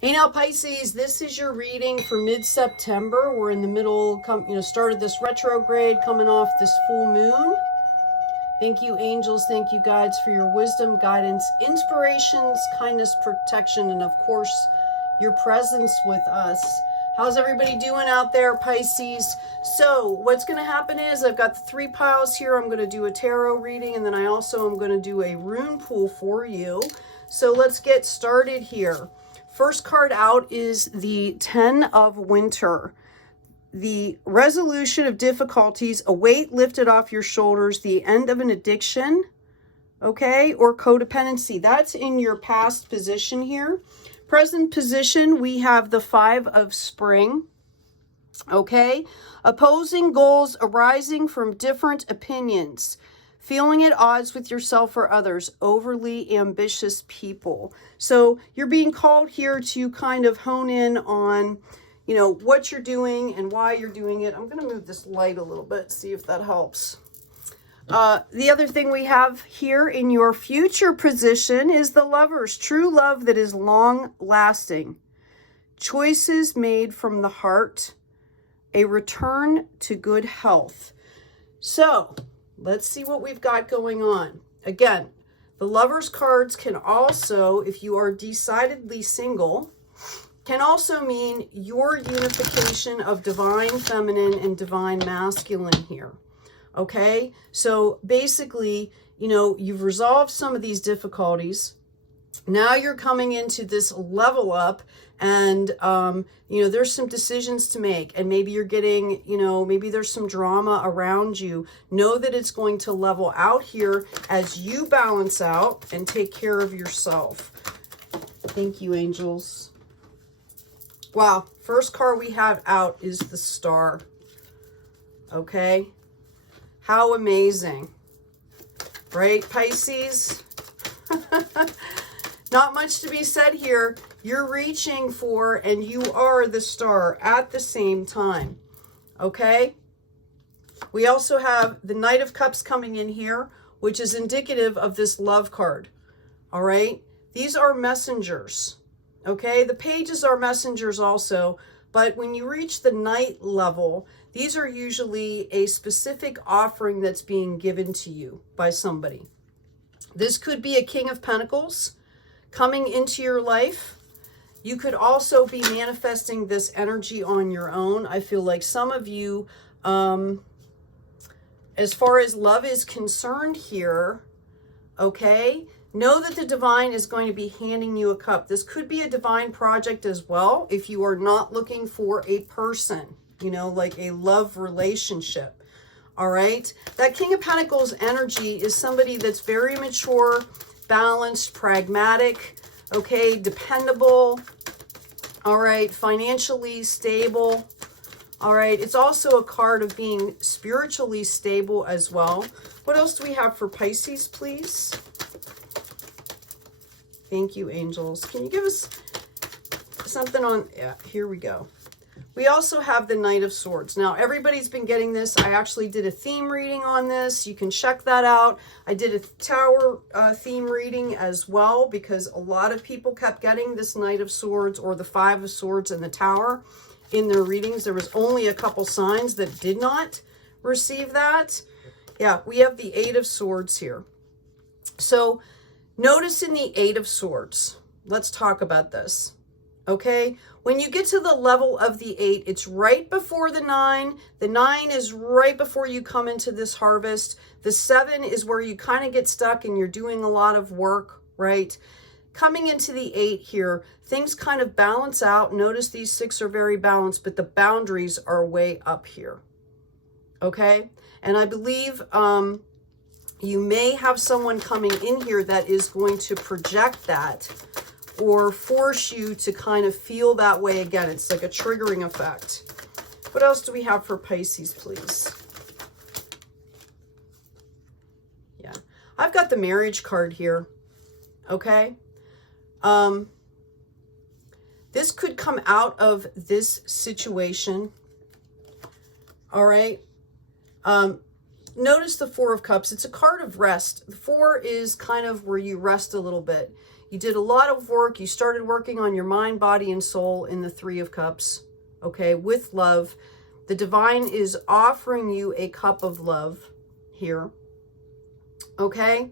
Hey now Pisces, this is your reading for mid-September. We're in the middle, started this retrograde, coming off this full moon. Thank you angels, thank you guides for your wisdom, guidance, inspirations, kindness, protection, and of course, your presence with us. How's everybody doing out there, Pisces? So what's going to happen is I've got the 3 piles here. I'm going to do a tarot reading, and then I also am going to do a rune pool for you. So let's get started here. First card out is the 10 of Winter. The resolution of difficulties, a weight lifted off your shoulders, the end of an addiction, okay, or codependency. That's in your past position here. Present position, we have the 5 of Spring, okay. Opposing goals arising from different opinions. Feeling at odds with yourself or others, overly ambitious people. So you're being called here to kind of hone in on, what you're doing and why you're doing it. I'm going to move this light a little bit, see if that helps. The other thing we have here in your future position is the Lovers, true love that is long lasting. Choices made from the heart, a return to good health. So let's see what we've got going on. Again, the Lovers cards can also, if you are decidedly single, can also mean your unification of divine feminine and divine masculine here. Okay? So basically, you've resolved some of these difficulties. Now you're coming into this level up, and there's some decisions to make, and maybe you're getting, maybe there's some drama around you. Know that it's going to level out here as you balance out and take care of yourself. Thank you, angels. Wow, first card we have out is the Star. Okay, how amazing, right, Pisces? Not much to be said here. You're reaching for, and you are the Star at the same time, okay? We also have the Knight of Cups coming in here, which is indicative of this love card, all right? These are messengers, okay? The pages are messengers also, but when you reach the Knight level, these are usually a specific offering that's being given to you by somebody. This could be a King of Pentacles coming into your life. You could also be manifesting this energy on your own. I feel like some of you, as far as love is concerned here, okay, know that the divine is going to be handing you a cup. This could be a divine project as well if you are not looking for a person, like a love relationship. All right. That King of Pentacles energy is somebody that's very mature, balanced, pragmatic, okay, dependable, all right, financially stable, all right. It's also a card of being spiritually stable as well. What else do we have for Pisces, please? Thank you, angels. Can you give us something on, yeah, here we go. We also have the Knight of Swords. Now, everybody's been getting this. I actually did a theme reading on this. You can check that out. I did a Tower theme reading as well because a lot of people kept getting this Knight of Swords or the 5 of Swords and the Tower in their readings. There was only a couple signs that did not receive that. Yeah, we have the 8 of Swords here. So notice in the 8 of Swords, let's talk about this. Okay, when you get to the level of the 8, it's right before the 9. The 9 is right before you come into this harvest. The 7 is where you kind of get stuck and you're doing a lot of work, right? Coming into the 8 here, things kind of balance out. Notice these 6 are very balanced, but the boundaries are way up here. Okay, and I believe you may have someone coming in here that is going to project that or force you to kind of feel that way again. It's like a triggering effect. What else do we have for Pisces, please? Yeah, I've got the Marriage card here, okay? This could come out of this situation, all right? Notice the 4 of Cups. It's a card of rest. The 4 is kind of where you rest a little bit. You did a lot of work. You started working on your mind, body, and soul in the Three of Cups, okay, with love. The divine is offering you a cup of love here, okay?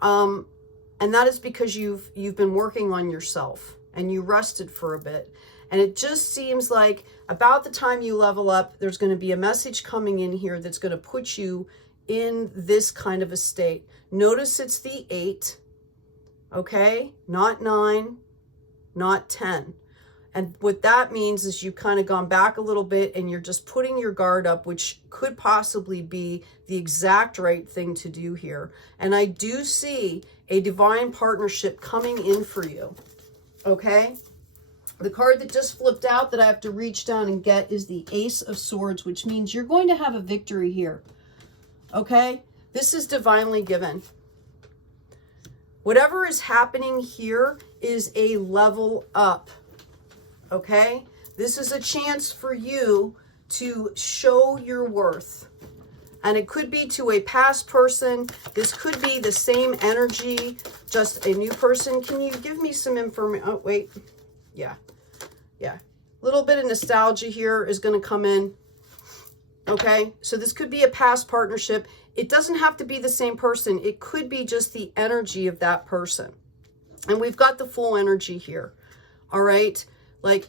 And that is because you've been working on yourself and you rested for a bit. And it just seems like about the time you level up, there's going to be a message coming in here that's going to put you in this kind of a state. Notice it's the 8, okay? Not 9, not 10. And what that means is you've kind of gone back a little bit and you're just putting your guard up, which could possibly be the exact right thing to do here. And I do see a divine partnership coming in for you, okay? The card that just flipped out that I have to reach down and get is the Ace of Swords, which means you're going to have a victory here, okay? This is divinely given. Whatever is happening here is a level up, okay? This is a chance for you to show your worth. And it could be to a past person. This could be the same energy, just a new person. Can you give me some information? Oh, wait. Yeah. A little bit of nostalgia here is going to come in. Okay. So this could be a past partnership. It doesn't have to be the same person. It could be just the energy of that person. And we've got the full energy here. All right. Like,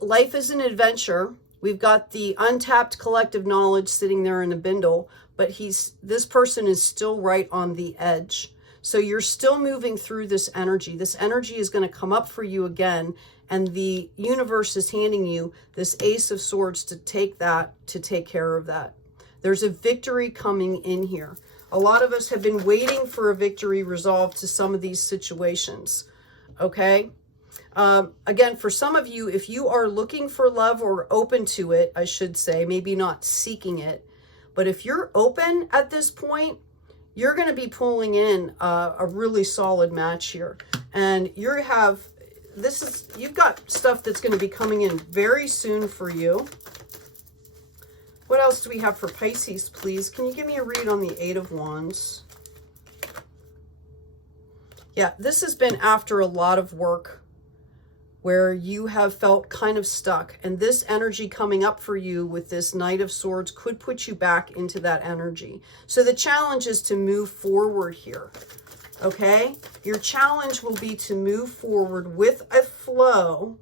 life is an adventure. We've got the untapped collective knowledge sitting there in the bindle, but this person is still right on the edge. So you're still moving through this energy. This energy is going to come up for you again, and the universe is handing you this Ace of Swords to take care of that. There's a victory coming in here. A lot of us have been waiting for a victory resolved to some of these situations, okay? Again, for some of you, if you are looking for love or open to it, I should say, maybe not seeking it, but if you're open at this point, you're going to be pulling in a really solid match here. And you've got stuff that's going to be coming in very soon for you. What else do we have for Pisces, please? Can you give me a read on the 8 of Wands? Yeah, this has been after a lot of work where you have felt kind of stuck. And this energy coming up for you with this Knight of Swords could put you back into that energy. So the challenge is to move forward here, okay? Your challenge will be to move forward with a flow,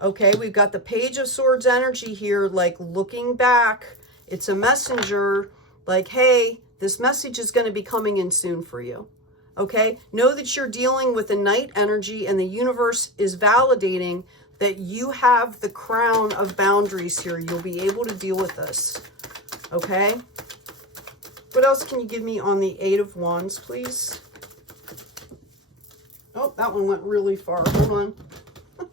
okay? We've got the Page of Swords energy here, like looking back. It's a messenger, like, hey, this message is going to be coming in soon for you. Okay, know that you're dealing with a Knight energy and the universe is validating that you have the crown of boundaries here. You'll be able to deal with this. Okay, what else can you give me on the 8 of Wands, please? Oh, that one went really far. Hold on.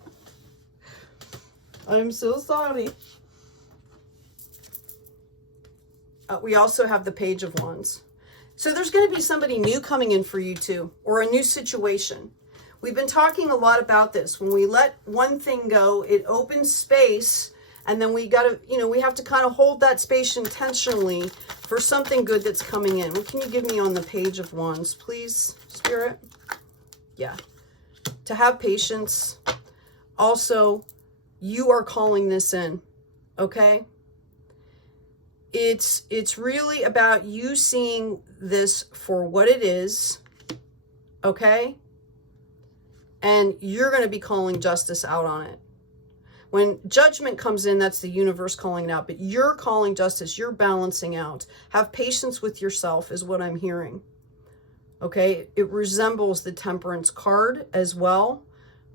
I'm so sorry. We also have the Page of Wands. So there's going to be somebody new coming in for you too, or a new situation. We've been talking a lot about this. When we let one thing go, it opens space, and then we have to kind of hold that space intentionally for something good that's coming in. What can you give me on the Page of Wands, please, Spirit? Yeah. To have patience. Also, you are calling this in, okay? It's really about you seeing this for what it is, okay? And you're going to be calling justice out on it. When judgment comes in, that's the universe calling it out, but you're calling justice, you're balancing out. Have patience with yourself is what I'm hearing, okay? It resembles the Temperance card as well,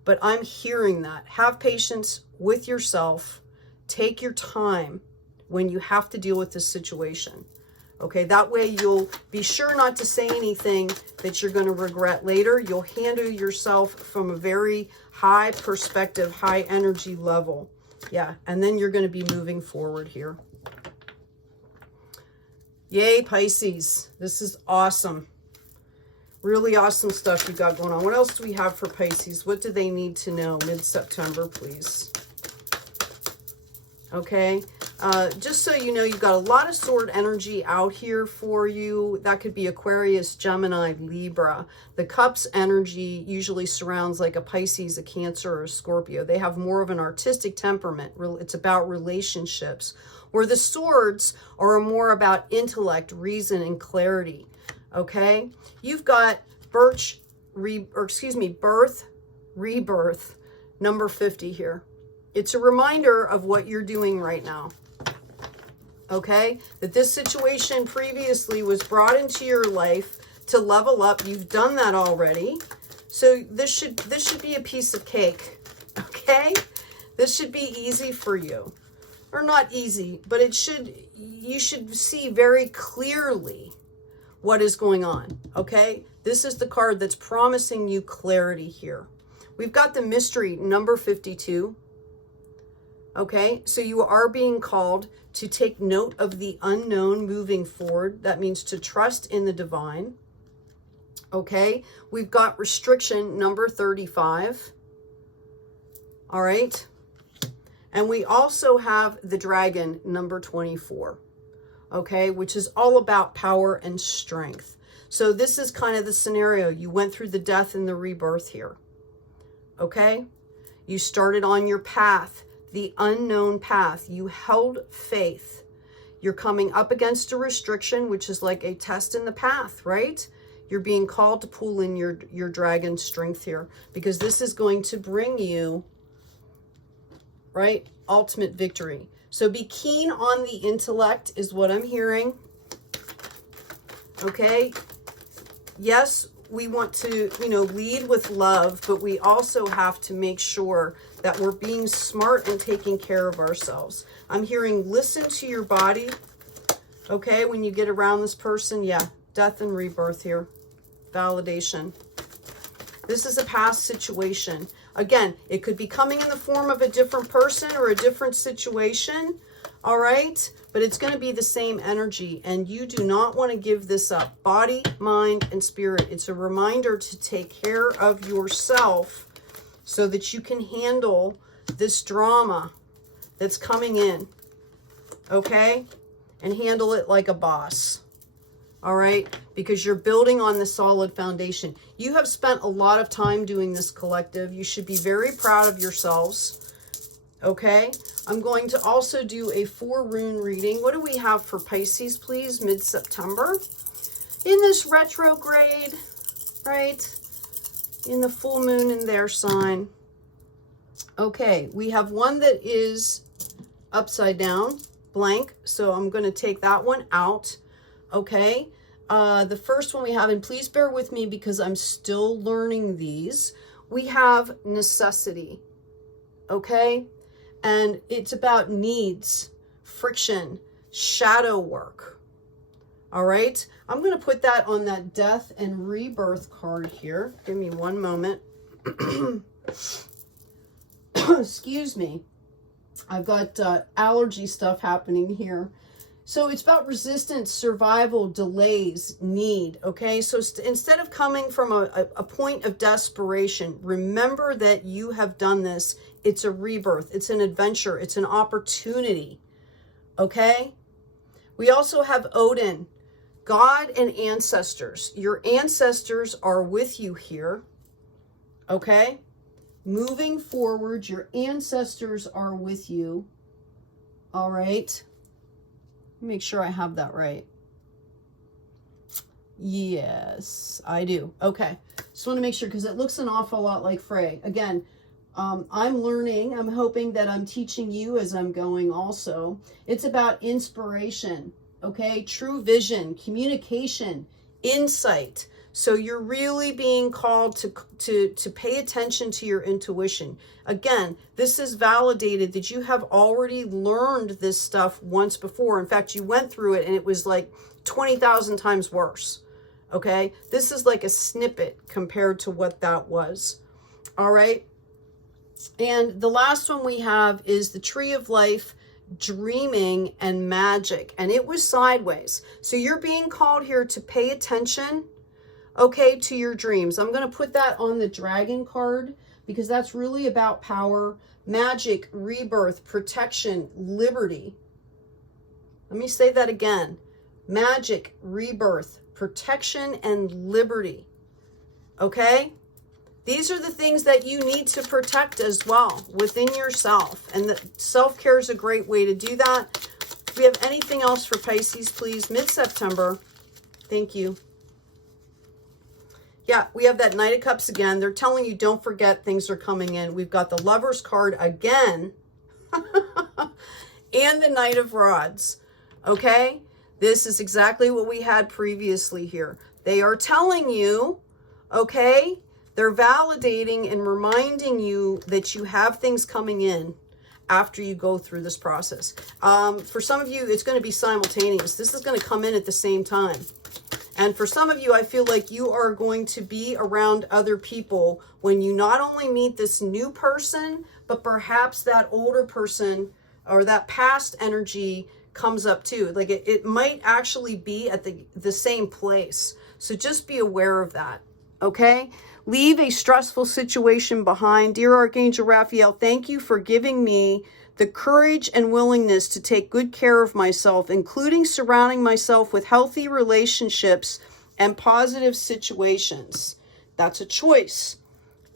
but I'm hearing that. Have patience with yourself. Take your time when you have to deal with this situation. Okay, that way you'll be sure not to say anything that you're going to regret later. You'll handle yourself from a very high perspective, high energy level. Yeah, and then you're going to be moving forward here. Yay, Pisces. This is awesome. Really awesome stuff you got going on. What else do we have for Pisces? What do they need to know mid-September, please? Okay, Just so you know, you've got a lot of sword energy out here for you. That could be Aquarius, Gemini, Libra. The cups energy usually surrounds like a Pisces, a Cancer, or a Scorpio. They have more of an artistic temperament. It's about relationships. Where the swords are more about intellect, reason, and clarity. Okay? You've got birth, rebirth, number 50 here. It's a reminder of what you're doing right now. Okay, that this situation previously was brought into your life to level up. You've done that already. So this should be a piece of cake. Okay, this should be easy for you, or not easy, but you should see very clearly what is going on. Okay, this is the card that's promising you clarity here. We've got the mystery, number 52. Okay, so you are being called to take note of the unknown moving forward. That means to trust in the divine. Okay, we've got restriction, number 35. All right, and we also have the dragon, number 24. Okay, which is all about power and strength. So this is kind of the scenario. You went through the death and the rebirth here. Okay, you started on your path, the unknown path. You held faith. You're coming up against a restriction, which is like a test in the path, right? You're being called to pull in your dragon strength here, because this is going to bring you, right, ultimate victory. So be keen on the intellect is what I'm hearing. Okay. Yes, we want to, lead with love, but we also have to make sure that we're being smart and taking care of ourselves. I'm hearing listen to your body. Okay, when you get around this person, yeah, death and rebirth here. Validation. This is a past situation. Again, it could be coming in the form of a different person or a different situation. All right, but it's going to be the same energy, and you do not want to give this up. Body, mind, and spirit. It's a reminder to take care of yourself so that you can handle this drama that's coming in, okay? And handle it like a boss, all right? Because you're building on the solid foundation. You have spent a lot of time doing this collective. You should be very proud of yourselves, okay? I'm going to also do a 4-rune reading. What do we have for Pisces, please? Mid-September. In this retrograde, right? In the full moon in their sign. Okay, we have one that is upside down, blank. So I'm going to take that one out. Okay. The first one we have, and please bear with me because I'm still learning these. We have necessity. Okay. And it's about needs, friction, shadow work. All right. I'm going to put that on that death and rebirth card here. Give me one moment. Excuse me. I've got allergy stuff happening here. So it's about resistance, survival, delays, need. Okay. So instead of coming from a point of desperation, remember that you have done this. It's a rebirth. It's an adventure. It's an opportunity. Okay. We also have Odin, God and ancestors. Your ancestors are with you here. Okay. Moving forward, your ancestors are with you. All right. Make sure I have that right. Yes, I do. Okay. Just want to make sure because it looks an awful lot like Frey. Again, I'm learning. I'm hoping that I'm teaching you as I'm going also. It's about inspiration. Okay. True vision, communication, insight. So you're really being called to pay attention to your intuition. Again, this is validated that you have already learned this stuff once before. In fact, you went through it and it was like 20,000 times worse. Okay. This is like a snippet compared to what that was. All right. And the last one we have is the Tree of Life, dreaming and magic. And it was sideways. So you're being called here to pay attention, okay, to your dreams. I'm going to put that on the dragon card because that's really about power, magic, rebirth, protection, liberty. Let me say that again. Magic, rebirth, protection, and liberty. Okay? These are the things that you need to protect as well within yourself. And self-care is a great way to do that. If we have anything else for Pisces, please, mid-September. Thank you. Yeah, we have that Knight of Cups again. They're telling you don't forget things are coming in. We've got the Lover's card again. And the Knight of Rods. Okay? This is exactly what we had previously here. They are telling you, okay, they're validating and reminding you that you have things coming in after you go through this process. For some of you, it's going to be simultaneous. This is going to come in at the same time. And for some of you, I feel like you are going to be around other people when you not only meet this new person, but perhaps that older person or that past energy comes up too. Like it might actually be at the same place. So just be aware of that, okay? Leave a stressful situation behind. Dear Archangel Raphael, thank you for giving me the courage and willingness to take good care of myself, including surrounding myself with healthy relationships and positive situations. That's a choice.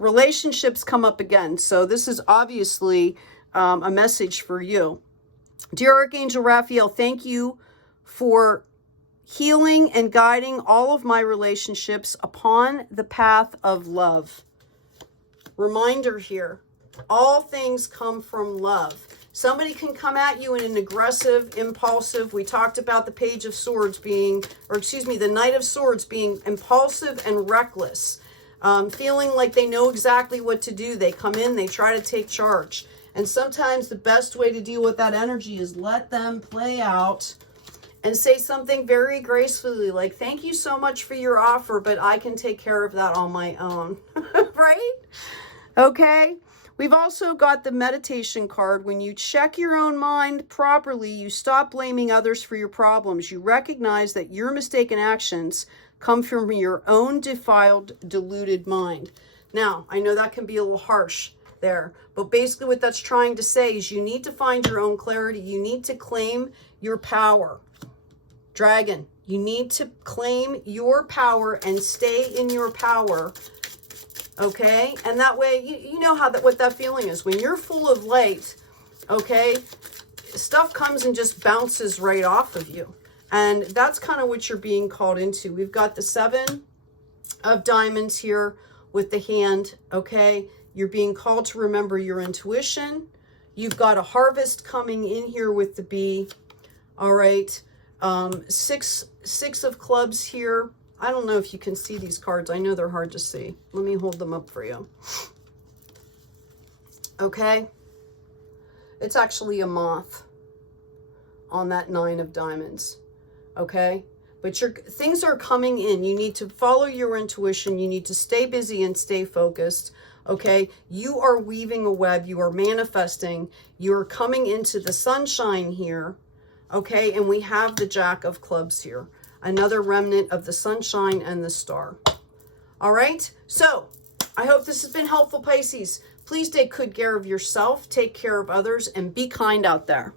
Relationships come up again. So this is obviously a message for you. Dear Archangel Raphael, thank you for healing and guiding all of my relationships upon the path of love. Reminder here, all things come from love. Somebody can come at you in an aggressive, impulsive, we talked about the Page of Swords being, or excuse me, the Knight of Swords being impulsive and reckless, feeling like they know exactly what to do. They come in, they try to take charge. And sometimes the best way to deal with that energy is let them play out and say something very gracefully like, thank you so much for your offer, but I can take care of that on my own, right? Okay. We've also got the meditation card. When you check your own mind properly, you stop blaming others for your problems. You recognize that your mistaken actions come from your own defiled, deluded mind. Now, I know that can be a little harsh there, but basically what that's trying to say is you need to find your own clarity. You need to claim your power. Dragon, you need to claim your power and stay in your power. Okay, and that way you know how what that feeling is when you're full of light. Okay, stuff comes and just bounces right off of you, and that's kind of what you're being called into. We've got the 7 of Diamonds here with the hand. Okay, you're being called to remember your intuition. You've got a harvest coming in here with the bee. All right, six of clubs here. I don't know if you can see these cards. I know they're hard to see. Let me hold them up for you. Okay. It's actually a moth on that 9 of Diamonds. Okay. But things are coming in. You need to follow your intuition. You need to stay busy and stay focused. Okay. You are weaving a web. You are manifesting. You are coming into the sunshine here. Okay. And we have the Jack of Clubs here. Another remnant of the sunshine and the star. All right. So I hope this has been helpful, Pisces. Please take good care of yourself, take care of others, and be kind out there.